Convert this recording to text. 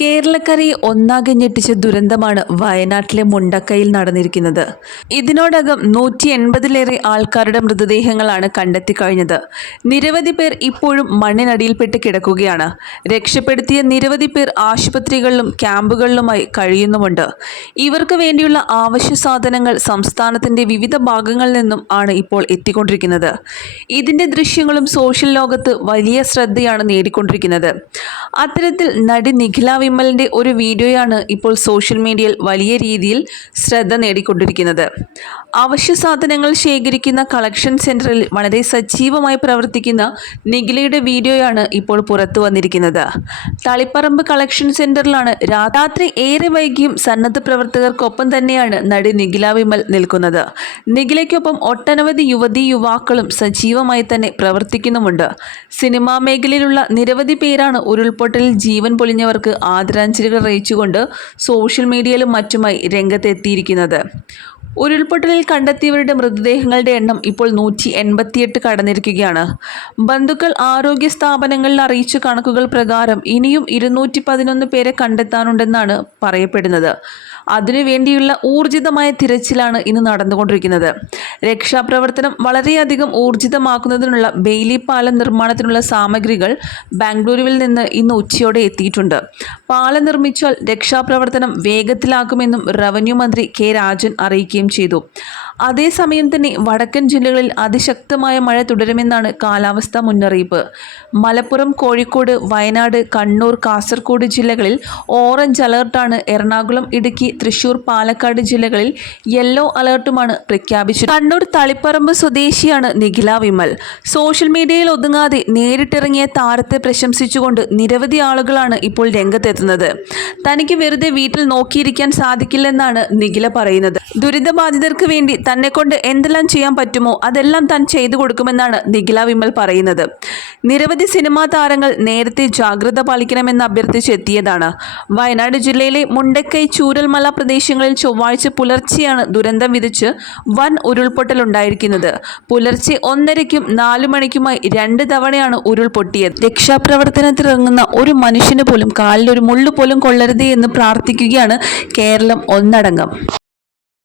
കേരളക്കരയെ ഒന്നാകെ ഞെട്ടിച്ച ദുരന്തമാണ് വയനാട്ടിലെ മുണ്ടക്കയിൽ നടന്നിരിക്കുന്നത്. ഇതിനോടകം നൂറ്റി എൺപതിലേറെ ആൾക്കാരുടെ മൃതദേഹങ്ങളാണ് കണ്ടെത്തി കഴിഞ്ഞത്. നിരവധി പേർ ഇപ്പോഴും മണ്ണിനടിയിൽപ്പെട്ട് കിടക്കുകയാണ്. രക്ഷപ്പെടുത്തിയ നിരവധി പേർ ആശുപത്രികളിലും ക്യാമ്പുകളിലുമായി കഴിയുന്നുമുണ്ട്. ഇവർക്ക് വേണ്ടിയുള്ള ആവശ്യ സാധനങ്ങൾ സംസ്ഥാനത്തിന്റെ വിവിധ ഭാഗങ്ങളിൽ നിന്നും ആണ് ഇപ്പോൾ എത്തിക്കൊണ്ടിരിക്കുന്നത്. ഇതിന്റെ ദൃശ്യങ്ങളും സോഷ്യൽ ലോകത്ത് വലിയ ശ്രദ്ധയാണ് നേടിക്കൊണ്ടിരിക്കുന്നത്. അത്തരത്തിൽ നടി നിഖില വിമലിന്റെ ഒരു വീഡിയോയാണ് ഇപ്പോൾ സോഷ്യൽ മീഡിയയിൽ വലിയ രീതിയിൽ ശ്രദ്ധ നേടിക്കൊണ്ടിരിക്കുന്നത്. അവശ്യ സാധനങ്ങൾ ശേഖരിക്കുന്ന കളക്ഷൻ സെന്ററിൽ വളരെ സജീവമായി പ്രവർത്തിക്കുന്ന നിഖിലയുടെ വീഡിയോയാണ് ഇപ്പോൾ പുറത്തു വന്നിരിക്കുന്നത്. തളിപ്പറമ്പ് കളക്ഷൻ സെന്ററിലാണ് രാത്രി ഏറെ വൈകിയും സന്നദ്ധ പ്രവർത്തകർക്കൊപ്പം തന്നെയാണ് നടി നിഖില വിമൽ നിൽക്കുന്നത്. നിഖിലയ്ക്കൊപ്പം ഒട്ടനവധി യുവതി യുവാക്കളും സജീവമായി തന്നെ പ്രവർത്തിക്കുന്നുമുണ്ട്. സിനിമാ മേഖലയിലുള്ള നിരവധി പേരാണ് ഉരുൾപൊട്ടലിൽ ജീവൻ പൊലിഞ്ഞവർക്ക് ആദരാഞ്ജലികൾ അറിയിച്ചുകൊണ്ട് സോഷ്യൽ മീഡിയയിലും മറ്റുമായി രംഗത്തെത്തിയിരിക്കുന്നത്. ഉരുൾപൊട്ടലിൽ കണ്ടെത്തിയവരുടെ മൃതദേഹങ്ങളുടെ എണ്ണം ഇപ്പോൾ നൂറ്റി എൺപത്തിയെട്ട് കടന്നിരിക്കുകയാണ്. ബന്ധുക്കൾ ആരോഗ്യ സ്ഥാപനങ്ങളിൽ അറിയിച്ച കണക്കുകൾ പ്രകാരം ഇനിയും ഇരുന്നൂറ്റി പതിനൊന്ന് പേരെ കണ്ടെത്താനുണ്ടെന്നാണ് പറയപ്പെടുന്നത്. അതിനുവേണ്ടിയുള്ള ഊർജിതമായ തിരച്ചിലാണ് ഇന്ന് നടന്നുകൊണ്ടിരിക്കുന്നത്. രക്ഷാപ്രവർത്തനം വളരെയധികം ഊർജിതമാക്കുന്നതിനുള്ള ബെയിലി പാലം നിർമ്മാണത്തിനുള്ള സാമഗ്രികൾ ബാംഗ്ലൂരുവിൽ നിന്ന് ഇന്ന് ഉച്ചയോടെ എത്തിയിട്ടുണ്ട്. പാലം നിർമ്മിച്ചാൽ രക്ഷാപ്രവർത്തനം വേഗത്തിലാക്കുമെന്നും റവന്യൂ മന്ത്രി കെ രാജൻ അറിയിക്കുകയും ചെയ്തു. അതേസമയം തന്നെ വടക്കൻ ജില്ലകളിൽ അതിശക്തമായ മഴ തുടരുമെന്നാണ് കാലാവസ്ഥാ മുന്നറിയിപ്പ്. മലപ്പുറം കോഴിക്കോട് വയനാട് കണ്ണൂർ കാസർഗോഡ് ജില്ലകളിൽ ഓറഞ്ച് അലേർട്ടാണ് എറണാകുളം ഇടുക്കി തൃശൂർ പാലക്കാട് ജില്ലകളിൽ യെല്ലോ അലേർട്ടുമാണ് പ്രഖ്യാപിച്ചത് കണ്ണൂർ തളിപ്പറമ്പ് സ്വദേശിയാണ് നിഖില വിമൽ. സോഷ്യൽ മീഡിയയിൽ ഒതുങ്ങാതെ നേരിട്ടിറങ്ങിയ താരത്തെ പ്രശംസിച്ചുകൊണ്ട് നിരവധി ആളുകളാണ് ഇപ്പോൾ രംഗത്തെത്തുന്നത്. തനിക്ക് വെറുതെ വീട്ടിൽ നോക്കിയിരിക്കാൻ സാധിക്കില്ലെന്നാണ് നിഖില പറയുന്നത്. ദുരിതബാധിതർക്ക് വേണ്ടി തന്നെ കൊണ്ട് എന്തെല്ലാം ചെയ്യാൻ പറ്റുമോ അതെല്ലാം താൻ ചെയ്തു കൊടുക്കുമെന്നാണ് നിഖില വിമൽ പറയുന്നത്. നിരവധി സിനിമാ താരങ്ങൾ നേരത്തെ ജാഗ്രത പാലിക്കണമെന്ന് അഭ്യർത്ഥിച്ചെത്തിയതാണ് വയനാട് ജില്ലയിലെ മുണ്ടക്കൈ ചൂരൽമല പ്രദേശങ്ങളിൽ ചൊവ്വാഴ്ച പുലർച്ചെയാണ് ദുരന്തം വിധിച്ച് വൻ ഉരുൾപൊട്ടൽ ഉണ്ടായിരിക്കുന്നത്. പുലർച്ചെ ഒന്നരയ്ക്കും നാലു മണിക്കുമായി രണ്ട് തവണയാണ് ഉരുൾപൊട്ടിയത്. രക്ഷാപ്രവർത്തനത്തിനിറങ്ങുന്ന ഒരു മനുഷ്യന് പോലും കാലിലൊരു മുള്ളു പോലും കൊള്ളരുതേ എന്ന് പ്രാർത്ഥിക്കുകയാണ് കേരളം ഒന്നടങ്കം.